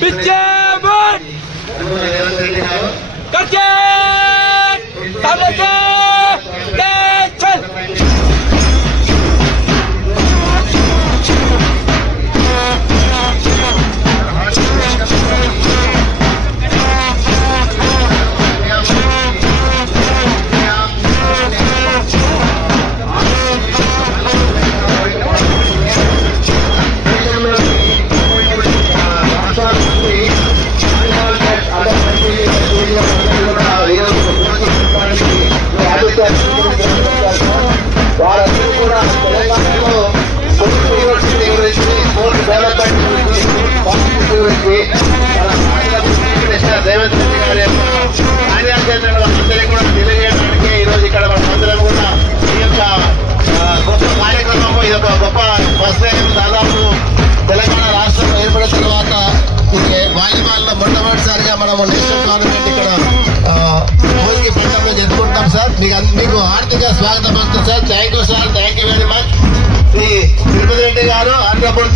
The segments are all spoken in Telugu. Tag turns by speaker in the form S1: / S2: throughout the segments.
S1: Bicara, kerja,
S2: tanda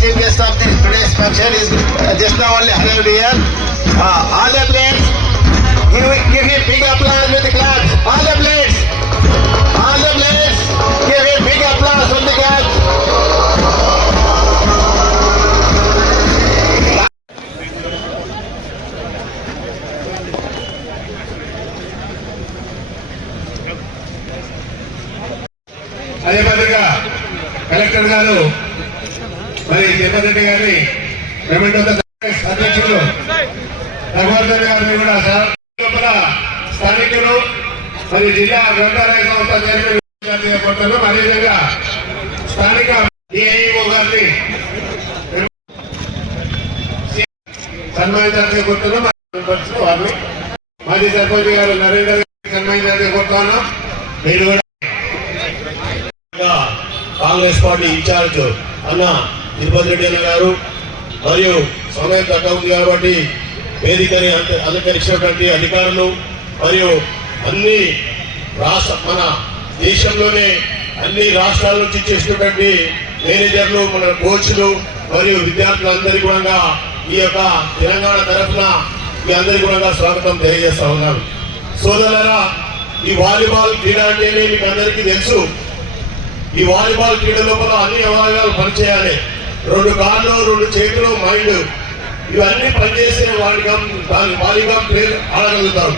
S2: honourable chief guest of the today's function is just now only hundred year all the players give give him big applause with the claps all the players all the players give him big applause with the claps
S3: అదే మాదిరిగా కలెక్టర్ గారు మరి జగన్రెడ్డి గారి రెవెన్యూ అధ్యక్షులు రఘువర్ధన్ గారిని కూడా లోపల స్థానికులు మరి జిల్లా గ్రంథాలయ సంస్థ చైర్మన్ అదేవిధంగా స్థానిక డిఐఓ గారిని సన్మానించాలని కోరుతున్నాం వారిని మాజీ సర్పంచ్ గారు నరేందర్ గారిని సన్మానించాలని కోరుతున్నాను నేను కూడా
S4: కాంగ్రెస్ పార్టీ ఇన్ఛార్జ్ అన్న తిరుపతి రెడ్డి అన్న గారు మరియు సమయం తగ్గ ఉంది కాబట్టి వేదికని అలంకరించినటువంటి అధికారులు మరియు అన్ని రాష్ట్ర మన దేశంలోనే అన్ని రాష్ట్రాల నుంచి చేసినటువంటి మేనేజర్లు మన కోచ్లు మరియు విద్యార్థులందరికీ కూడా ఈ యొక్క తెలంగాణ తరఫున మీ అందరికీ కూడా స్వాగతం తెలియజేస్తా ఉన్నాను. సోదరులరా ఈ వాలీబాల్ క్రీడ అంటేనే మీకు అందరికీ తెలుసు. ఈ వాలీబాల్ క్రీడ లోపల అన్ని అవయవాలు పనిచేయాలి. రెండు కాళ్ళు రెండు చేతులు మైండ్. ఇవన్నీ పనిచేసే వాడిగా దాని వారిగా ప్లేయర్ ఆడగలుగుతారు.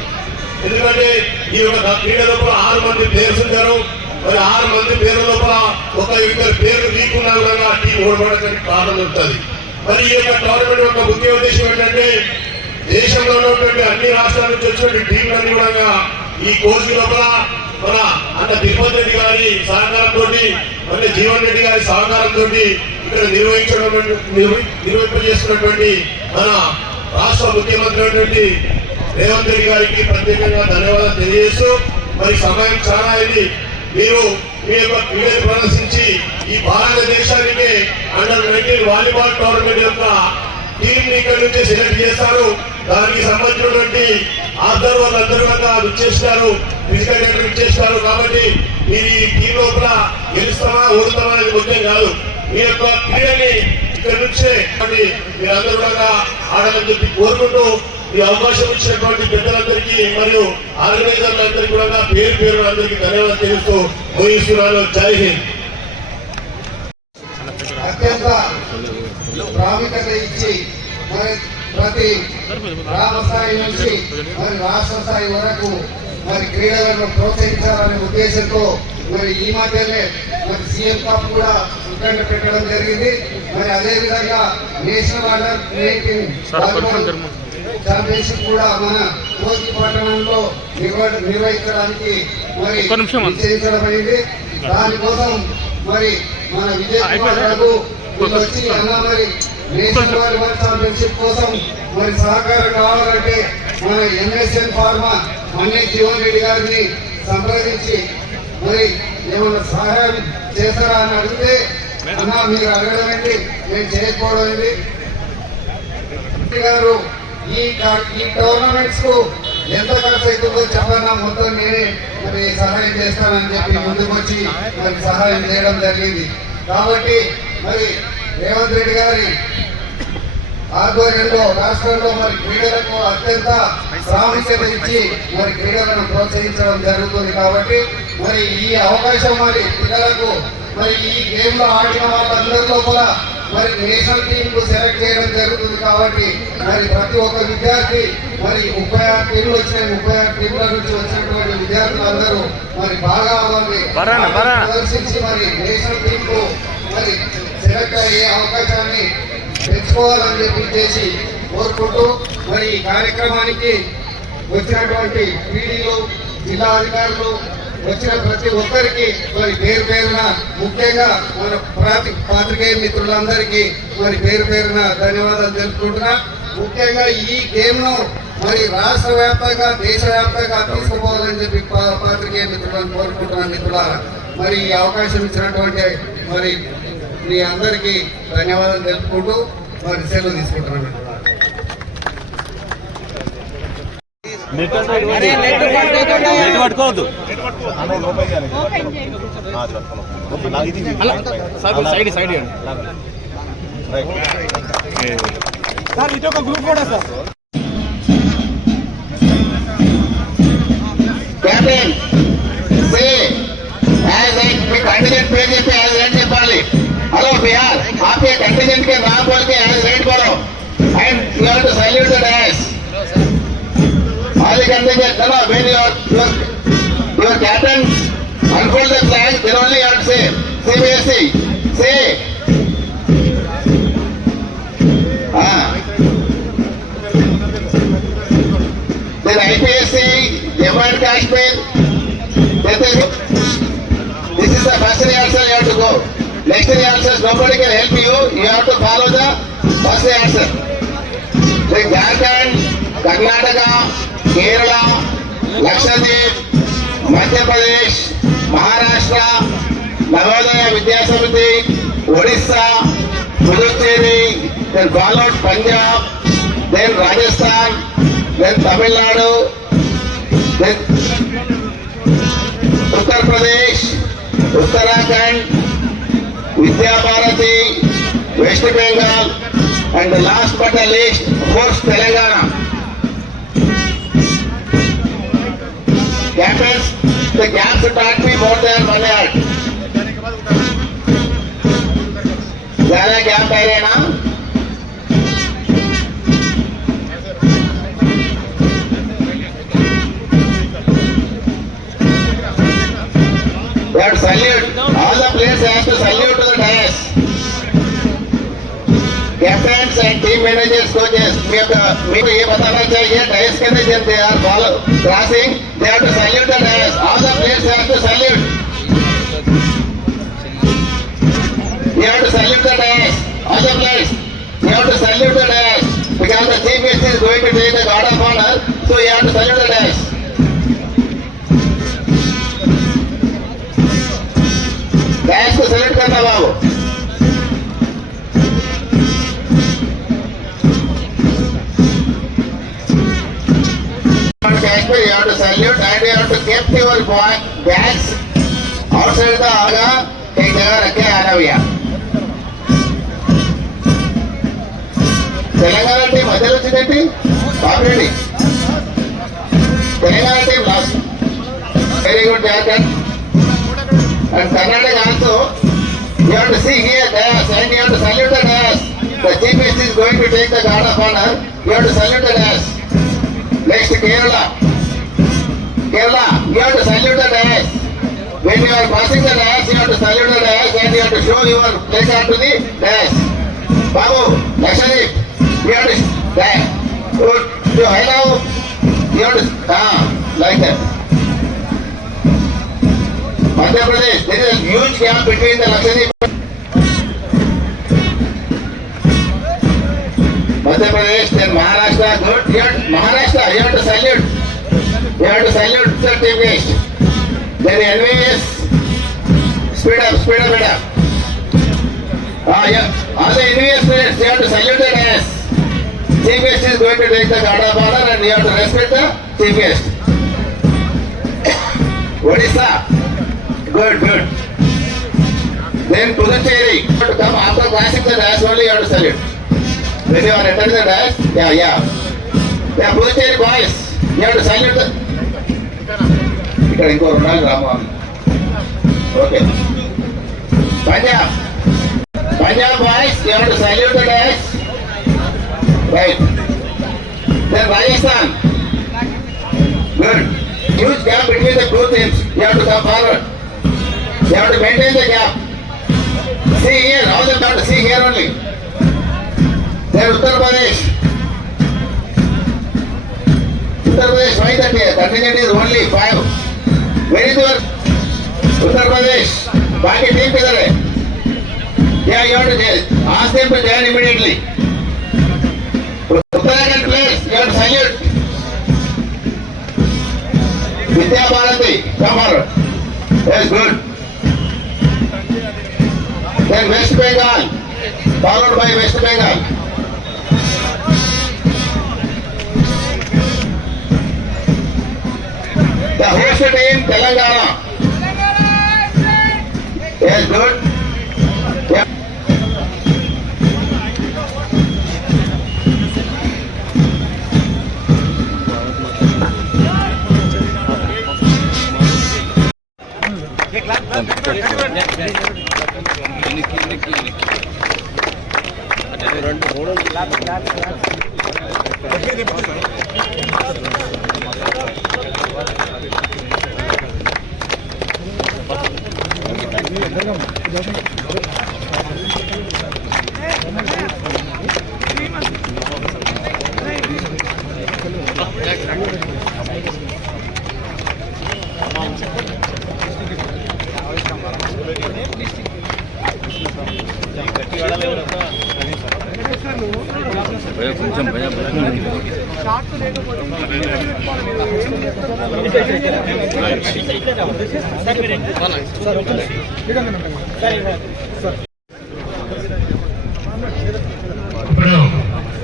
S4: ఎందుకంటే ఈ యొక్క క్రీడ లోపల ఆరు మంది ప్లేయర్స్ ఉంటారు. మరి ఆరు మంది పేరు లోపల ఒక ఇద్దరు పేర్లు నీకున్నా కూడా ఆ టీం ఓడబడటానికి కారణం ఉంటుంది. మరి ఈ యొక్క టోర్నమెంట్ యొక్క ముఖ్య ఉద్దేశం ఏంటంటే దేశంలో ఉన్నటువంటి అన్ని రాష్ట్రాల నుంచి వచ్చినటువంటి టీంలన్నీ కూడా ఈ కోచ్ లోపల మన అన్న తిరుపతి రెడ్డి గారి సహకారంతో మన జీవన్ రెడ్డి గారి సహకారంతో ఇక్కడ నిర్వహించడం నిర్వహింపజేస్తున్నటువంటి మన రాష్ట్ర ముఖ్యమంత్రి రేవంత్ రెడ్డి గారికి ప్రత్యేకంగా ధన్యవాదాలు తెలియజేస్తూ మరి సమయం చాలా అయింది. మీరు మీ యొక్క క్రీడను ప్రదర్శించి ఈ భారతదేశానికి అండర్ నైన్టీన్ వాలీబాల్ టోర్నమెంట్ యొక్క టీం ఇక్కడ నుంచి సెలెక్ట్ చేస్తారు. దానికి సంబంధించినటువంటి ఆబ్జర్వర్లు అందరూ కూడా విచ్చేస్తారు. Physical director విచ్చేస్తారు. కాబట్టి మీరు ఈ టీం లోపల గెలుస్తామా ఓడుతామా అనేది ముఖ్యం కాదు. ఈ యొక్క క్రీడని ఇక్కడ నుంచే మీరందరూ కూడా ఆడాలని చెప్పి కోరుకుంటూ ఈ అవకాశం ఇచ్చినటువంటి పెద్దలందరికీ మరియు ఆర్గనైజర్లందరికీ కూడా పేరు పేరు అందరికీ ధన్యవాదాలు తెలుస్తూ ముగిస్తున్నాను జై హింద్.
S5: అత్యంత ప్రాముఖ్యత ఇచ్చి మరి ప్రతి గ్రామ స్థాయి నుంచి మరి రాష్ట్ర స్థాయి వరకు మరి క్రీడలను ప్రోత్సహించాలనే ఉద్దేశంతో మరి ఈ మధ్యనే మరి సీఎం కప్ కూడా పెట్టడం జరిగింది. మరి అదే విధంగా నేషనల్ వాలీబాల్ ఛాంపియన్షిప్ కూడా మన కోచి పట్టణంలో నిర్వ- నిర్వహించడానికి మరి నిశ్చయించడమైంది దానికోసం మరి మన విజయ్ కుమార్ గారు వీళ్ళు వచ్చి అన్న మరి నేషనల్ వాలీబాల్ ఛాంపియన్షిప్ కోసం మరి సహకారం కావాలంటే మన ఎన్ఎస్ఎన్ ఫార్మా మన్నే జీవన్ రెడ్డి గారిని సంప్రదించి మరి ఏమైనా సహాయం చేస్తారా అని అడిగితే అన్నా మీరు అడగడం ఏంటి మేము చేయకపోవడం ఏంటి గారు ఈ ఈ టోర్నమెంట్స్కు ఎంత ఖర్చు అవుతుందో చెప్పన్నా మొత్తం నేనే మరి సహాయం చేస్తానని చెప్పి ముందుకు వచ్చి మరి సహాయం చేయడం జరిగింది. కాబట్టి మరి రేవంత్ రెడ్డి గారి ఆధ్వర్యంలో రాష్ట్రంలో మరి క్రీడలకు అత్యంత ప్రాముఖ్యత ఇచ్చి మరి క్రీడలను ప్రోత్సహించడం జరుగుతుంది కాబట్టి మరి ఈ అవకాశం మరి పిల్లలకు మరి ఈ గేమ్లో ఆడిన వాళ్ళందరి లోపల మరి నేషనల్ టీమ్కు సెలెక్ట్ చేయడం జరుగుతుంది కాబట్టి మరి ప్రతి ఒక్క విద్యార్థి మరి ముప్పై ఆరు టీంలు వచ్చినాయి ముప్పై ఆరు టీంల నుంచి వచ్చినటువంటి విద్యార్థులందరూ మరి బాగా మరి ప్రదర్శించి మరి నేషనల్ టీమ్కు మరి సెలెక్ట్ అయ్యే అవకాశాన్ని పెంచుకోవాలని చెప్పి చేసి కోరుకుంటూ మరి ఈ కార్యక్రమానికి వచ్చినటువంటి పీడీలు జిల్లా అధికారులు వచ్చిన ప్రతి ఒక్కరికి మరి పేరు పేరున ముఖ్యంగా మన ప్రాతి పాత్రికేయ మిత్రులందరికీ మరి పేరు పేరున ధన్యవాదాలు తెలుపుకుంటున్నా. ముఖ్యంగా ఈ గేమ్ను మరి రాష్ట్ర వ్యాప్తంగా దేశ వ్యాప్తంగా తీసుకుపోవాలని చెప్పి పాత్రికేయ మిత్రులను కోరుకుంటున్నాను మిత్రులారా. మరి ఈ అవకాశం ఇచ్చినటువంటి మరి మీ అందరికీ ధన్యవాదాలు తెలుపుకుంటూ మరి సెలవు తీసుకుంటున్నాను.
S1: నెట్ పట్టుకోవద్దు. సైడ్ సైడ్ సార్ ఇది ఒక గ్రూప్ కూడా sir.
S2: Captain play as a contingent play చేస్తే యాజ్ రేట్ చెప్పాలి. హలో బిహార్ ఆపే కంటిజెంట్ కే నాన్ యాజ్ రేట్ బోలో and you have to salute the dash dash all the contingent no when your your your captain unfold the flag then only you have to say ah then IPSC this is the first rehearsal you have to go. Next rehearsal, nobody can help you. You have to follow the first rehearsal. Like Jharkhand, Karnataka, Kerala Lakshadweep Madhya Pradesh Maharashtra Navodaya Vidya Samiti Odisha Puducherry then followed Punjab then Rajasthan then Tamil Nadu then Uttar Pradesh Uttarakhand Vidya Bharati West Bengal and last but least host Telangana the last but the least course telangana captains the gaps should not be more than one yard ज्यादा गैप है रे ना We have to salute. All the players have to salute to the dais. Captains and team managers, coaches, we have to, మీకు ये बताना चाहिए dais के अंदर जब they are follow crossing, they have to salute the dais. All the players have to salute. You have to salute the dais. All the players, you have to salute the dais. Because the chief is going to take the guard of honor, so you have to salute the dais. boy bags outside the aga एक जगह रखे आना भैया తెలంగాణ టీం మధ్యలో వచ్చిందేంటి Babureddy Telangana team last very good Jharkhand And Karnataka also, you have to see here, dais, and you have to salute the dais. The chief minister is going to take the guard of honor. You have to salute the dais. Next, Kerala. Kerala, you have to salute the dais. When you are passing the dais, you have to salute the dais and you have to show your place onto the dais. Babu, Lakshadweep, you have to, dais. Good. You hello. You have to, ah, like that. Madhya Pradesh, there is a huge gap between the Lakshadweep. Madhya Pradesh, then Maharashtra, good. You have, Maharashtra, you have to salute. You have to salute the team guest. Then NVS, speed up, speed up, speed up. Ah, yeah, all the NVS players, you have to salute the dance. Chief guest is going to take the guard of and you have to respect the chief guest. Odisha, good, good. Then Puducherry, you have to come after crossing the dash only you have to salute. When you are entering the dash, yeah, yeah. Yeah, Puducherry boys, you have to salute the... ఇక్కడ ఇంకో ఉన్నాయి రామవామి ఓకే. పంజాబ్ పంజాబ్ బాయ్స్ ఎవరు salute the dash right. Then Rajasthan. Good. Huge gap between the two teams you have to come forward you have to maintain the gap see here all the dot see here only then Uttar Pradesh Pradesh Uttar Pradesh five thirty continued is only very good Uttar Pradesh ಬಾಕಿ ಟೀಮ್ ಇದ್ದಾರೆ they are got join as them to join immediately Uttarakhand players got salute Vidya Bharati come on yes good then West Bengal followed by West Bengal The host team Telangana Yes, good.
S1: కొంచెం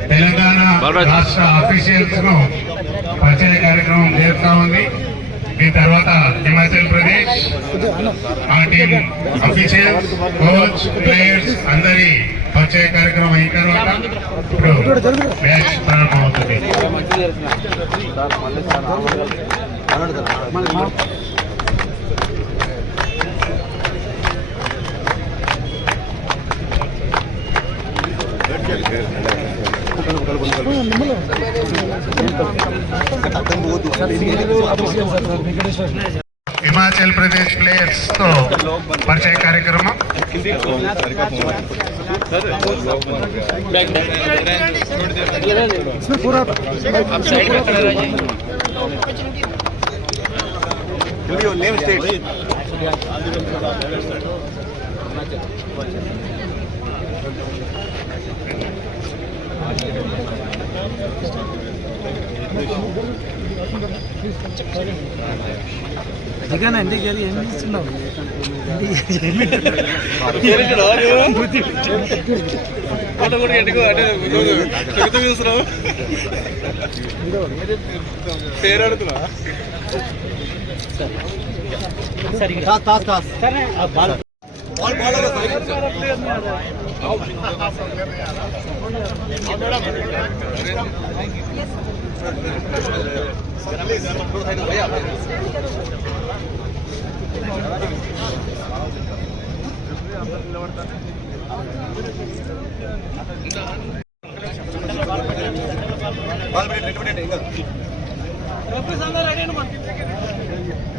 S3: తెలంగాణ. రాష్ట్ర ఆఫీషియల్స్ను పరిచయ కార్యక్రమం జరుగుతా ఉంది దీని తర్వాత హిమాచల్ ప్రదేశ్ ఆ టీం అఫీషియల్స్ కోచ్ ప్లేయర్స్ అందరి పరిచయ కార్యక్రమం అయిన తర్వాత ఇప్పుడు మ్యాచ్ ప్రారంభమవుతుంది హిమాచల్ ప్రదేశ్ ప్లేయర్స్తో పరిచయ కార్యక్రమం
S1: నేమ్ స్టేట్
S6: దిగానండి గారు ఏం చేస్తున్నావు?
S1: ఫోటో కూడా ఎట్టుకో అంటే చెబుతూ